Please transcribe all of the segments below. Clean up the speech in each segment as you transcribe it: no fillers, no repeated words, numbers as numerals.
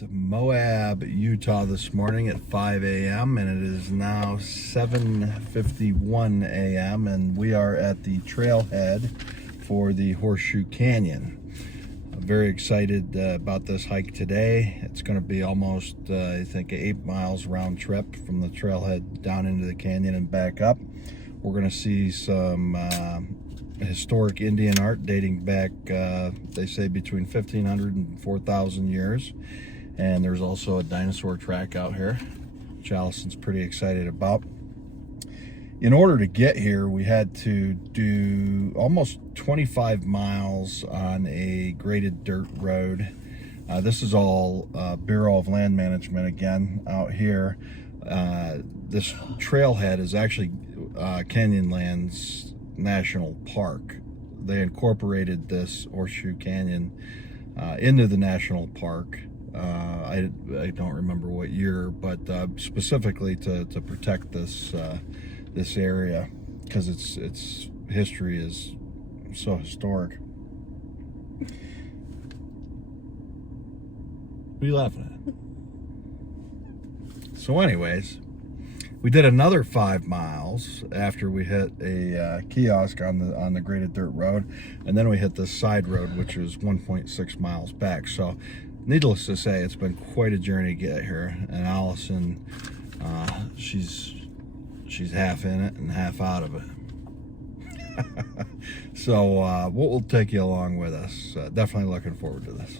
left Moab, Utah this morning at 5 a.m. and it is now 7:51 a.m. and we are at the trailhead for the Horseshoe Canyon. I'm very excited about this hike today. It's going to be almost, I think, 8 miles round trip from the trailhead down into the canyon and back up. We're going to see some historic Indian art dating back, they say, between 1,500 and 4,000 years. And there's also a dinosaur track out here, which Allison's pretty excited about. In order to get here, we had to do almost 25 miles on a graded dirt road. This is all Bureau of Land Management again out here. This trailhead is actually Canyonlands National Park. They incorporated this Horseshoe Canyon into the national park. I don't remember what year, but specifically to protect this this area because its history is so historic. What are you laughing at? So anyways, we did another 5 miles after we hit a kiosk on the graded dirt road, and then we hit this side road, which is 1.6 miles back. So, needless to say, it's been quite a journey to get here. And Allison, she's half in it and half out of it. So, we'll take you along with us. Definitely looking forward to this.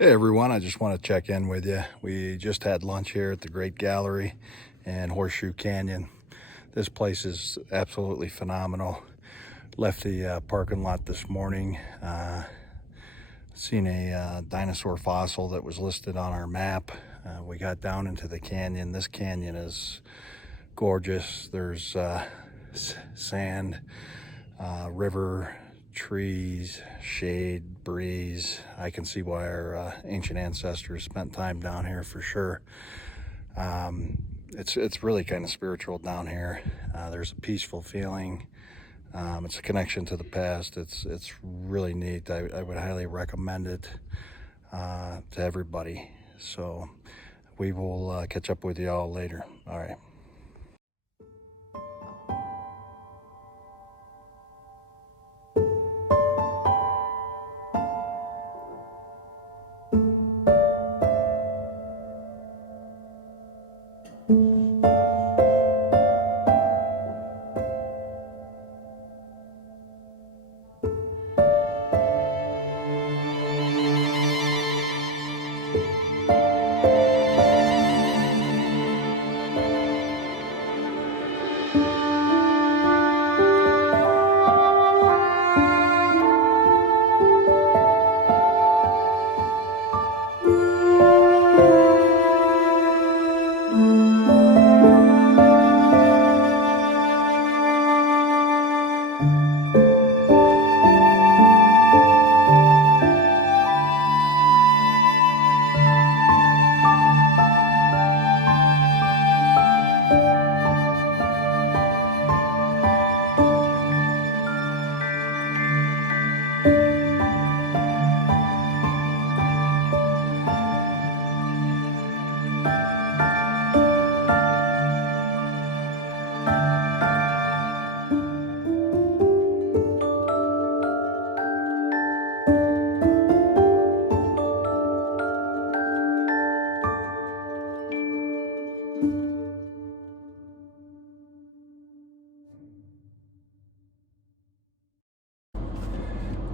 Hey everyone, I just want to check in with you. We just had lunch here at the Great Gallery in Horseshoe Canyon. This place is absolutely phenomenal. Left the parking lot this morning. Seen a dinosaur fossil that was listed on our map. We got down into the canyon. This canyon is gorgeous. There's sand, river, trees, shade, breeze. I can see why our ancient ancestors spent time down here for sure. It's really kind of spiritual down here. There's a peaceful feeling. It's a connection to the past. It's really neat. I would highly recommend it to everybody. So we will catch up with you all later. All right.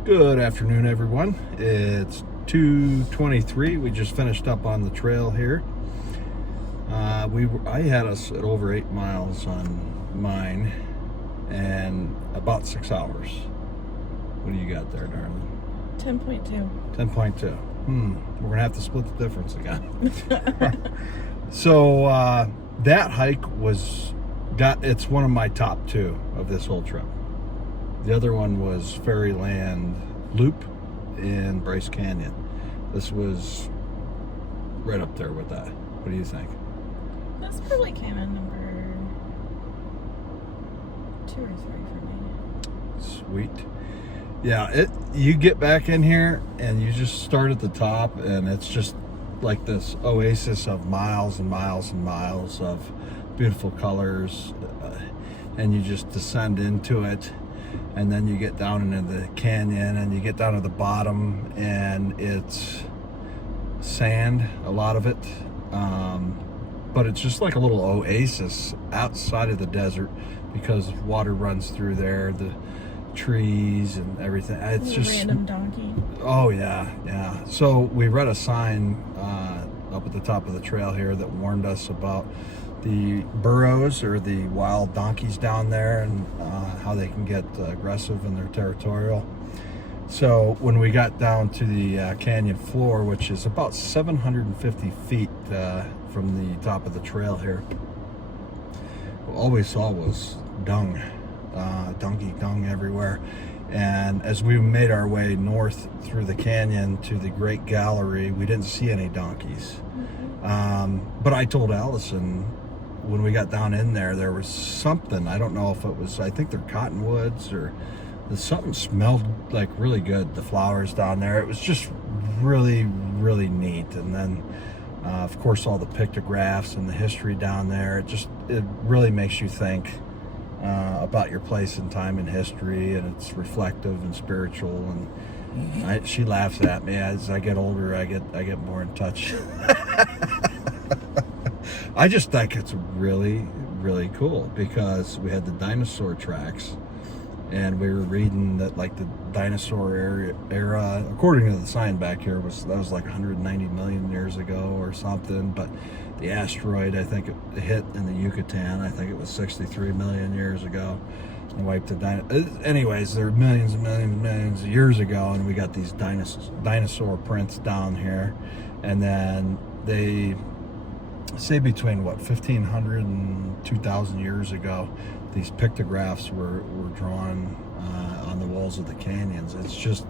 Good afternoon, everyone. It's 2:23. We just finished up on the trail here. I had us at over 8 miles on mine and about 6 hours. What do you got there, darling? 10.2. 10.2. We're gonna have to split the difference again. So that hike it's one of my top 2 of this whole trip. The other one was Fairyland Loop in Bryce Canyon. This was right up there with that. What do you think? That's probably canyon number 2 or 3 for me. Sweet. Yeah, you get back in here and you just start at the top, and it's just like this oasis of miles and miles and miles of beautiful colors, and you just descend into it. And then you get down into the canyon and you get down to the bottom, and it's sand, a lot of it. But it's just like a little oasis outside of the desert because water runs through there, the trees and everything. It's just random donkey. Oh yeah. So we read a sign up at the top of the trail here that warned us about the burros, or the wild donkeys down there, and how they can get aggressive and they're territorial. So when we got down to the canyon floor, which is about 750 feet from the top of the trail here, all we saw was dung, donkey dung everywhere. And as we made our way north through the canyon to the Great Gallery, we didn't see any donkeys. But I told Allison, when we got down in there was something, I don't know if it was, I think they're cottonwoods, or something smelled like really good, the flowers down there. It was just really, really neat. And then of course all the pictographs and the history down there, it really makes you think about your place in time in history, and it's reflective and spiritual. And she laughs at me. As I get older, I get more in touch. I just think it's really, really cool because we had the dinosaur tracks and we were reading that like the dinosaur era, according to the sign back here, that was like 190 million years ago or something. But the asteroid, I think it hit in the Yucatan. I think it was 63 million years ago and wiped the anyways, they're millions and millions and millions of years ago, and we got these dinosaur prints down here. And then they say between what 1,500 and 2,000 years ago, these pictographs were drawn on the walls of the canyons. It's just,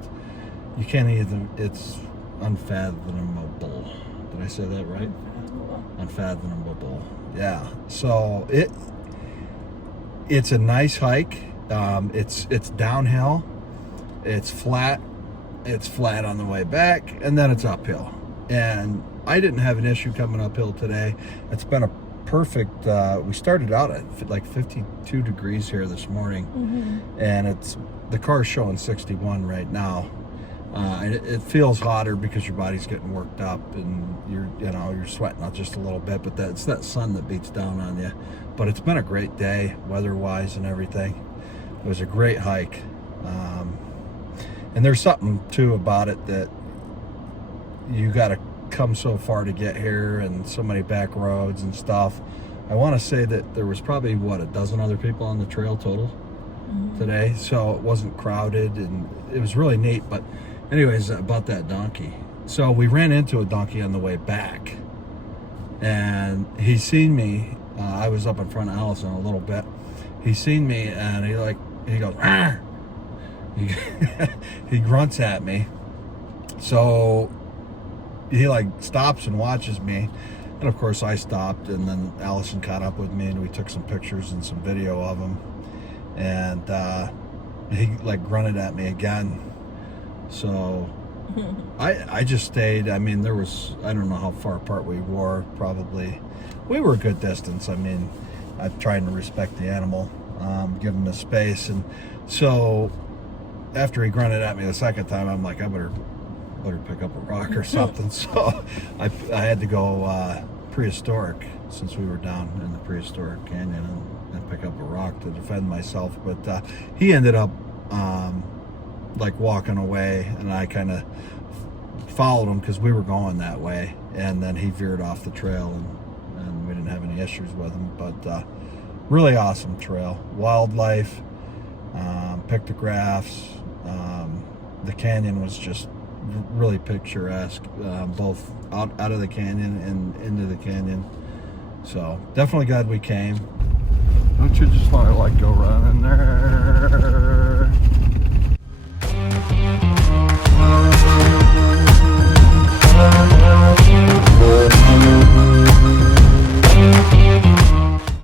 you can't even, it's unfathomable. Did I say that right? Unfathomable. Yeah. So it's a nice hike. It's downhill. It's flat. It's flat on the way back, and then it's uphill. And I didn't have an issue coming uphill today. It's been a perfect, we started out at like 52 degrees here this morning, and the car's showing 61 right now. It feels hotter because your body's getting worked up, and you're sweating out just a little bit, but it's that sun that beats down on you. But it's been a great day weather-wise and everything. It was a great hike, and there's something too about it that you got to come so far to get here, and so many back roads and stuff. I want to say that there was probably a dozen other people on the trail total today, so it wasn't crowded, and it was really neat. But anyways, about that donkey, so we ran into a donkey on the way back, and he seen me. I was up in front of Allison a little bit. He seen me, and he goes "Arr!" He grunts at me, so he stops and watches me, and of course I stopped, and then Allison caught up with me, and we took some pictures and some video of him, and he grunted at me again. So I just stayed. I mean, there was, I don't know how far apart we were. Probably we were a good distance. I mean, I'm trying to respect the animal, give him the space. And so after he grunted at me the second time, I'm like, I better pick up a rock or something. So I had to go prehistoric, since we were down in the prehistoric canyon, and pick up a rock to defend myself. But he ended up walking away, and I kind of followed him because we were going that way, and then he veered off the trail, and we didn't have any issues with him. But really awesome trail, wildlife, pictographs. The canyon was just really picturesque, both out of the canyon and into the canyon. So definitely glad we came. Don't you just want to go run in there?